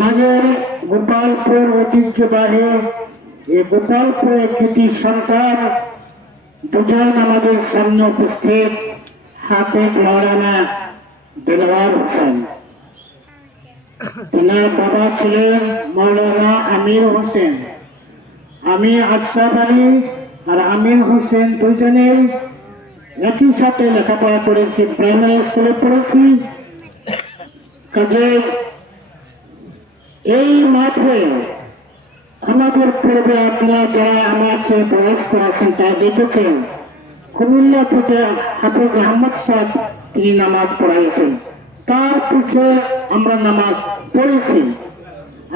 আমাদের গোপালপুর ঐতিহ্যবাহী এই গোপালপুরের কৃতি সন্তান দুজন আমাদের সামনে উপস্থিত। হাফেজ মৌলানা দিলওয়ার হোসেন। তিনার বাবা ছিলেন মৌলানা আমির হোসেন। আমি আশরাফ আলী আর আমির হোসেন দুজনেই একই সাথে লেখাপড়া করেছি, প্রাইমারি স্কুলে পড়েছি। কাজে এই মাঠে আমাদের পূর্বে আপনারা যারা আমার চেয়ে বয়স করেছেন তা দেখেছেন, কুমিল্লা থেকে হাফিজ আহমদ সাহেব তিনি নামাজ পড়াইছেন। তার পিছে আমরা নামাজ পড়েছি।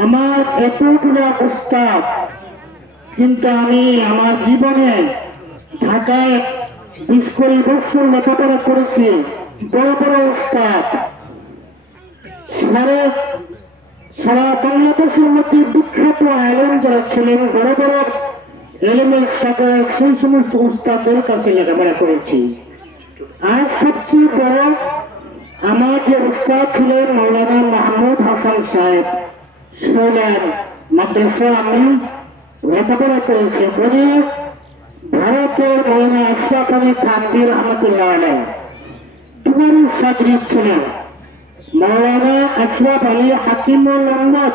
আমার এতগুলো উস্তাদ, কিন্তু আমি আমার জীবনে ঢাকায় বিশ কুড়ি বছর লেখাপড়া করেছি। বড় বড় উস্তাদ সারা সারা বাংলাদেশের মধ্যে বিখ্যাত আলেম যারা ছিলেন, বড় বড় এলেমের সাথে সেই সমস্ত উস্তাদের কাছে লেখাপড়া করেছি। আর সবচেয়ে বড় আমার যে উস্তাদ ছিলেন মৌলানা মাহমুদ হাসান সাহেব শৈলার মাদ্রাসা আমি লেখাপড়া করেছি। বলে ভারতের মৌলানা আশরাফ আলী থানবির রহমতুল্লাহ আলাই তিনারই সাগরিক ছিলেন মৌলানা আশরাফ আলী হাকিমুল আহমদ,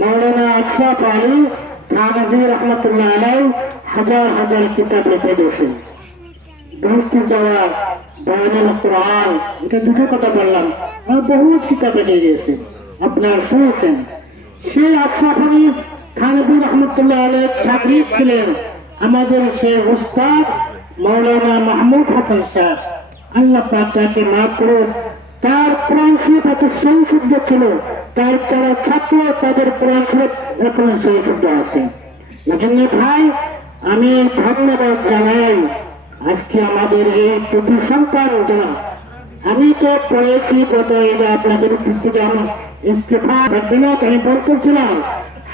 মৌলানা আশরাফ আলী থানবী রহমতুল্লাহ আলাই হাজার হাজার কিতাব লিখে বৃষ্টি যাওয়া বয়ানুল কোরআন, এটা দুটো কথা বললাম বহু কিতাব আপনারা শুনেছেন। সেই আশরাফ আলী থানবী রহমতুল্লাহ আলাই ছিলেন আমাদের সে উস্তাদ মৌলানা মাহমুদ হাসান সাহেব। আল্লাহ পাক তাকে মাফ করুন তার শরীফ এত সংশুদ্ধ ছিল। তার যারা ছাত্র, তাদের শরীফ এখন সংশুদ্ধ আছে। এজন্য ভাই, আমি ধন্যবাদ জানাই। আজকে আমাদের এই প্রতি সন্তান যারা, আমি তো পড়েছি গত আপনাদের উপস্থিতি আমি ইস্তেফা দিনত আমি বলতেছিলাম,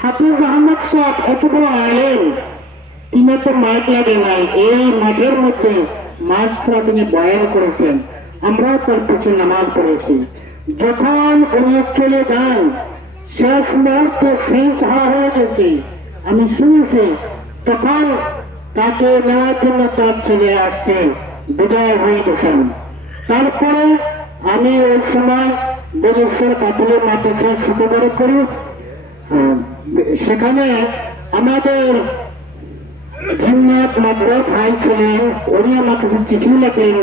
হাফিজ আহমদ সাহেব এত বড় আলেন তিনি তো মাঠ লাগে নাই, এই মাঠের মধ্যে মাঠ ছাড়া তিনি বয়ান করেছেন। আমরাও তার পিছনে নামাজ পড়েছি। যখন উনি চলে যান, শেষ মুহূর্তে শেষ হওয়া হয়ে গেছে। আমি শুনেছি, তখন তাকে নেওয়ার জন্য তার ছেলে আসছে, বিদায় হয়ে গেছেন। তারপরে আমি ওই সময় বেলেশ্বর কাতলের মাদ্রাসায় ছোট বড় করি সেখানে আমাদের জিন্নাত মাদ্র ভাই ছিলেন, উনি আমার কাছে চিঠি লেখেন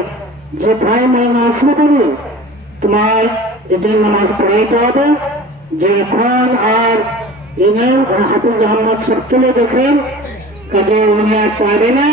যে, ভাই মানা আসলে তোমার এদের নামাজ পড়াইতে হবে যে এখন আর এনে হাফিজ আহমদ সব চলে গেছেন কাজে উনি আর পারে না।